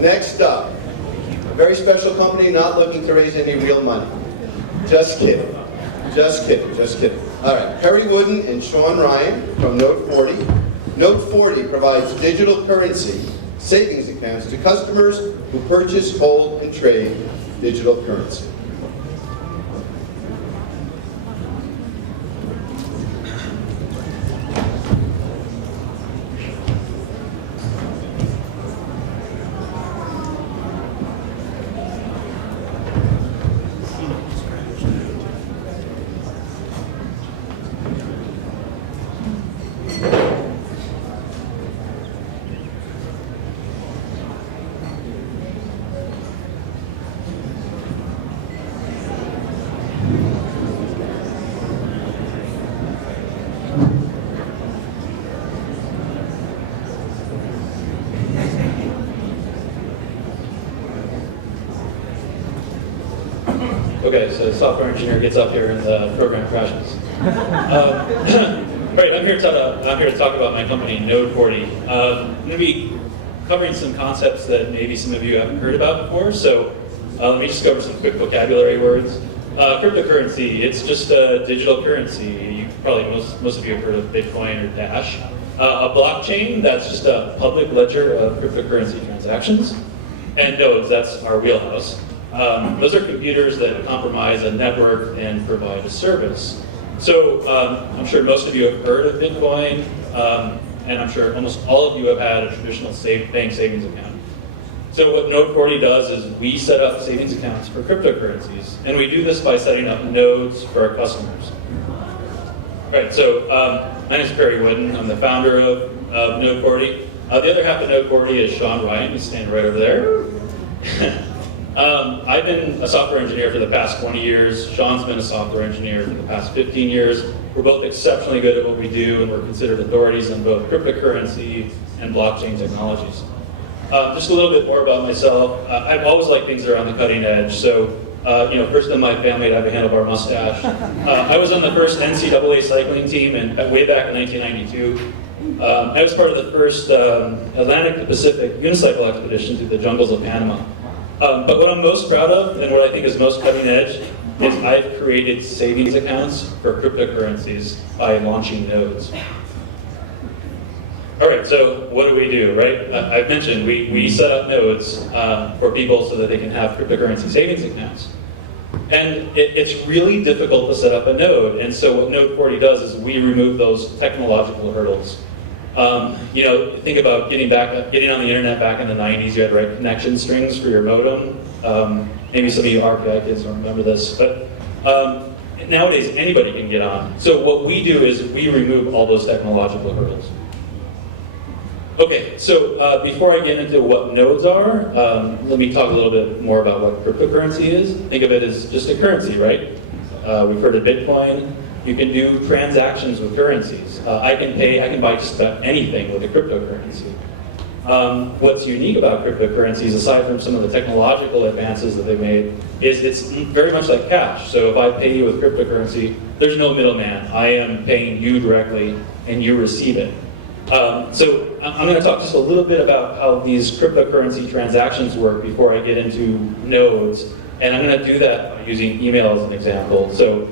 Next up, a very special company not looking to raise any real money. Just kidding. Just kidding. Just kidding. All right, Perry Wooden and Sean Ryan from Node40. Node40 provides digital currency savings accounts to customers who purchase, hold, and trade digital currency. Okay, so the software engineer gets up here and the program crashes. Right, I'm here to talk about my company, Node40. I'm going to be covering some concepts that maybe some of you haven't heard about before. So let me just go over some quick vocabulary words. Cryptocurrency, it's just a digital currency. Most of you have heard of Bitcoin or Dash. A blockchain, that's just a public ledger of cryptocurrency transactions. And nodes, that's our wheelhouse. Those are computers that compromise a network and provide a service. So I'm sure most of you have heard of Bitcoin, and I'm sure almost all of you have had a traditional bank savings account. So what Node40 does is we set up savings accounts for cryptocurrencies, and we do this by setting up nodes for our customers. All right, so my name is Perry Wooden. I'm the founder of Node40. The other half of Node40 is Sean Ryan, who's standing right over there. I've been a software engineer for the past 20 years. Sean's been a software engineer for the past 15 years. We're both exceptionally good at what we do, and we're considered authorities on both cryptocurrency and blockchain technologies. Just a little bit more about myself. I've always liked things that are on the cutting edge. So, first in my family to have a handlebar mustache. I was on the first NCAA cycling team way back in 1992. I was part of the first Atlantic to Pacific unicycle expedition through the jungles of Panama. But what I'm most proud of, and what I think is most cutting edge, is I've created savings accounts for cryptocurrencies by launching nodes. All right, so what do, right? I've mentioned we set up nodes for people so that they can have cryptocurrency savings accounts. And it's really difficult to set up a node, and so what Node40 does is we remove those technological hurdles. Think about getting on the internet back in the 90s. You had to write connection strings for your modem. Maybe some of you RPI kids don't remember this, but nowadays anybody can get on. So what we do is we remove all those technological hurdles. Okay, so before I get into what nodes are, let me talk a little bit more about what cryptocurrency is. Think of it as just a currency, right? We've heard of Bitcoin. You can do transactions with currencies. I can buy just about anything with a cryptocurrency. What's unique about cryptocurrencies, aside from some of the technological advances that they made, is it's very much like cash. So if I pay you with cryptocurrency, there's no middleman. I am paying you directly, and you receive it. So I'm going to talk just a little bit about how these cryptocurrency transactions work before I get into nodes, and I'm going to do that by using email as an example. So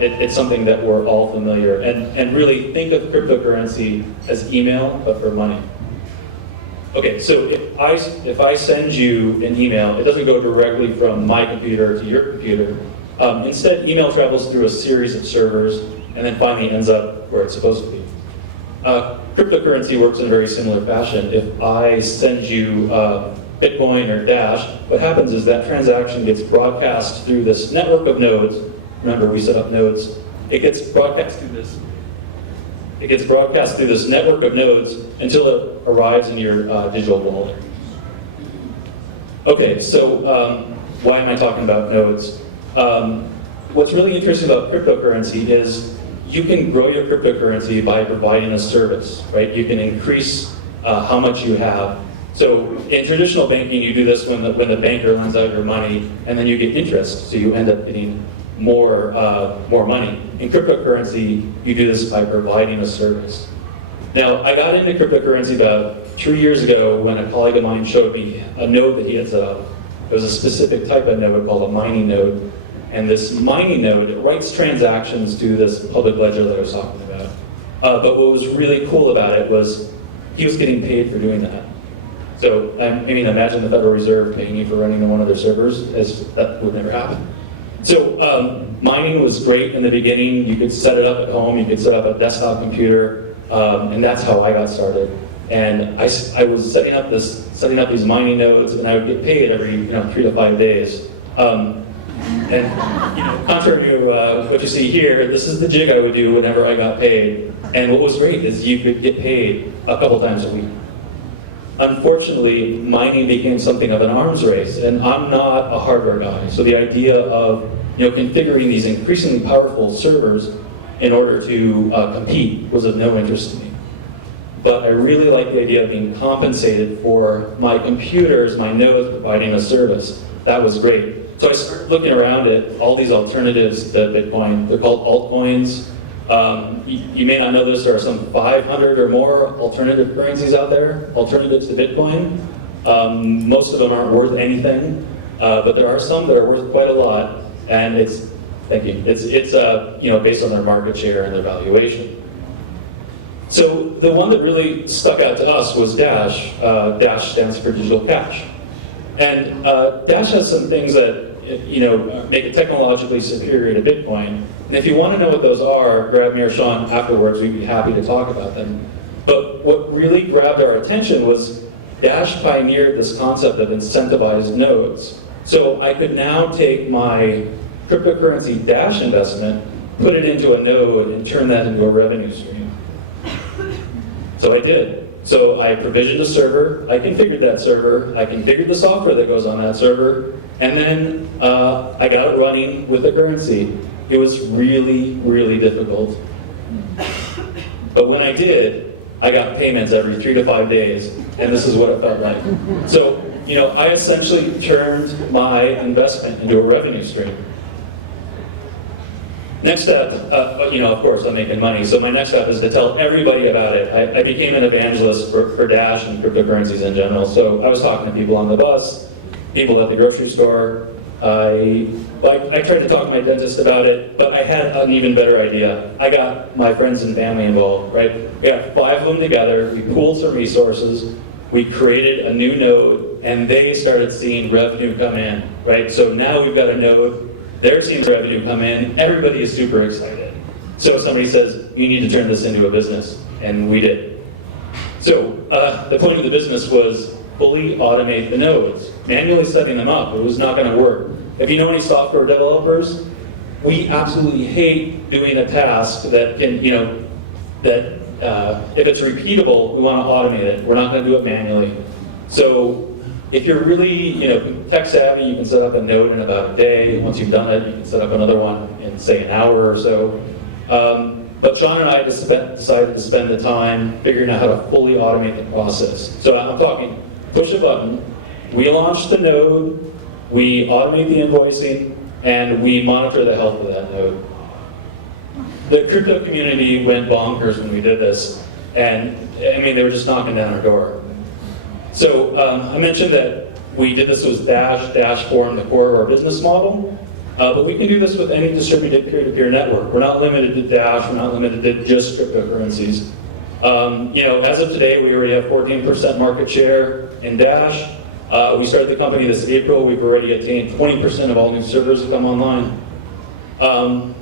it's something that we're all familiar, and really think of cryptocurrency as email, but for money. Okay, so if I send you an email, it doesn't go directly from my computer to your computer. Instead, email travels through a series of servers, and then finally ends up where it's supposed to be. Cryptocurrency works in a very similar fashion. If I send you Bitcoin or Dash, what happens is that transaction gets broadcast through this network of nodes. Remember, we set up nodes. It gets broadcast through this. It gets broadcast through this network of nodes until it arrives in your digital wallet. Okay, so why am I talking about nodes? What's really interesting about cryptocurrency is you can grow your cryptocurrency by providing a service, right? You can increase how much you have. So in traditional banking, you do this when the banker lends out your money, and then you get interest, so you end up getting more money. In cryptocurrency, you do this by providing a service. Now, I got into cryptocurrency about 3 years ago when a colleague of mine showed me a node that he had set up. It was a specific type of node called a mining node. And this mining node writes transactions to this public ledger that I was talking about. But what was really cool about it was he was getting paid for doing that. So, I mean, imagine the Federal Reserve paying you for running one of their servers. That would never happen. So, mining was great in the beginning. You could set it up at home. You could set up a desktop computer. And that's how I got started. And I was setting up these mining nodes, and I would get paid every 3 to 5 days. And contrary to what you see here, this is the jig I would do whenever I got paid. And what was great is you could get paid a couple times a week. Unfortunately, mining became something of an arms race, and I'm not a hardware guy. So the idea of configuring these increasingly powerful servers in order to compete was of no interest to me. But I really like the idea of being compensated for my computers, my nodes providing a service. That was great. So I started looking around at all these alternatives to Bitcoin. They're called altcoins. You may not know this, there are some 500 or more alternative currencies out there, alternatives to Bitcoin. Most of them aren't worth anything, but there are some that are worth quite a lot, and it's based on their market share and their valuation. So the one that really stuck out to us was Dash. Dash stands for digital cash. And Dash has some things that make it technologically superior to Bitcoin. And if you want to know what those are, grab me or Sean afterwards. We'd be happy to talk about them. But what really grabbed our attention was Dash pioneered this concept of incentivized nodes. So I could now take my cryptocurrency Dash investment, put it into a node, and turn that into a revenue stream. So I did. So I provisioned a server, I configured that server, I configured the software that goes on that server, and then I got it running with the currency. It was really, really difficult. But when I did, I got payments every 3 to 5 days, and this is what it felt like. So, I essentially turned my investment into a revenue stream. Next step, of course, I'm making money, so my next step is to tell everybody about it. I became an evangelist for Dash and cryptocurrencies in general. So I was talking to people on the bus, people at the grocery store. I tried to talk to my dentist about it, but I had an even better idea. I got my friends and family involved, right? We got 5 of them together, we pooled some resources, we created a new node, and they started seeing revenue come in, right? So now we've got a node, they're seeing revenue come in, everybody is super excited. So somebody says, you need to turn this into a business, and we did. So the point of the business was fully automate the nodes. Manually setting them up, it was not going to work. If you know any software developers, we absolutely hate doing a task that can, if it's repeatable, we want to automate it. We're not going to do it manually. So if you're really, tech savvy, you can set up a node in about a day. Once you've done it, you can set up another one in, say, an hour or so. But Sean and I decided to spend the time figuring out how to fully automate the process. So I'm talking push a button, we launch the node, we automate the invoicing, and we monitor the health of that node. The crypto community went bonkers when we did this, and they were just knocking down our door. So I mentioned that we did this with Dash formed the core of our business model, but we can do this with any distributed peer-to-peer network. We're not limited to Dash, we're not limited to just cryptocurrencies. As of today, we already have 14% market share in Dash. We started the company this April. We've already attained 20% of all new servers that come online. And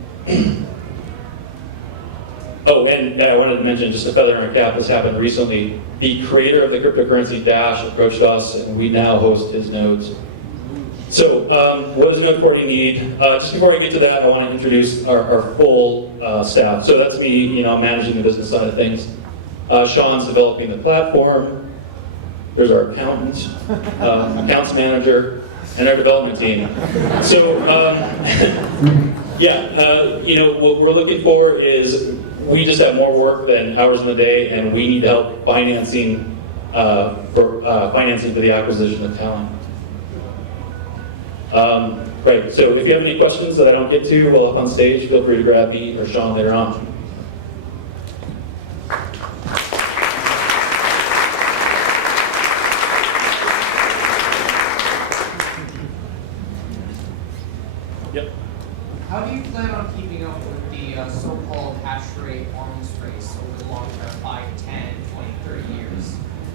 I wanted to mention, just a feather in our cap, this happened recently. The creator of the cryptocurrency Dash approached us, and we now host his nodes. So, what does Node40 need? Just before I get to that, I want to introduce our full staff. So that's me, managing the business side of things. Sean's developing the platform. There's our accountant, accounts manager, and our development team. So, what we're looking for is we just have more work than hours in the day, and we need help financing for the acquisition of talent. Right. So, if you have any questions that I don't get to while up on stage, feel free to grab me or Sean later on.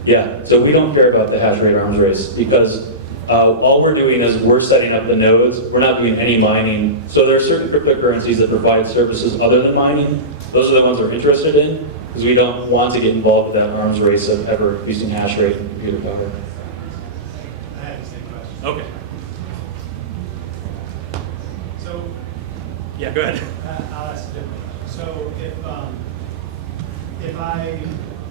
Yeah, so we don't care about the hash rate arms race because all we're doing is we're setting up the nodes. We're not doing any mining. So there are certain cryptocurrencies that provide services other than mining. Those are the ones we're interested in because we don't want to get involved with that arms race of ever increasing hash rate and computer power. I have the same question. Okay. So, Yeah, go ahead. I'll ask a different question. So if I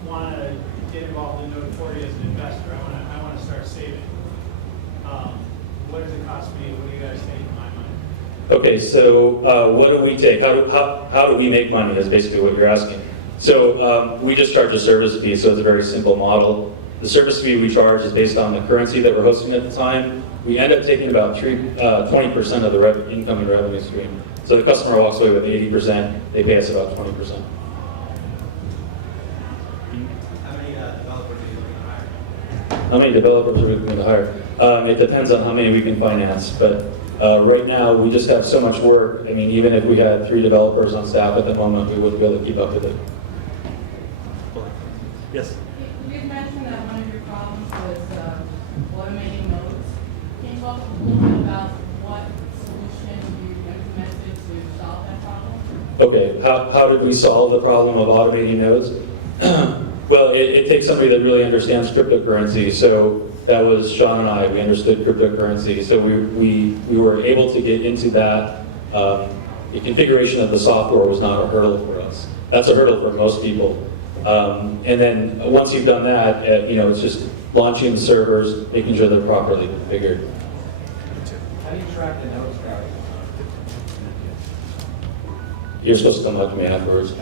want to get involved in Node40 as an investor, I want to start saving. What does it cost me? What do you guys take for my money? Okay, so what do we take? How do we make money is basically what you're asking. So we just charge a service fee, so it's a very simple model. The service fee we charge is based on the currency that we're hosting at the time. We end up taking about 20% of the incoming revenue stream. So the customer walks away with 80%, they pay us about 20%. How many developers are you looking to hire? How many developers are we looking to hire? It depends on how many we can finance, but right now we just have so much work. I mean, even if we had 3 developers on staff at the moment, we wouldn't be able to keep up with it. Yes? You mentioned that one of your problems was automating nodes. Can you talk a little bit about what solution you implemented to solve that problem? Okay, how did we solve the problem of automating nodes? Well, it takes somebody that really understands cryptocurrency. So that was Sean and I. We understood cryptocurrency. So we were able to get into that. The configuration of the software was not a hurdle for us. That's a hurdle for most people. And then once you've done that, it's just launching the servers, making sure they're properly configured. How do you track the nodes value? You're supposed to come up to me afterwards.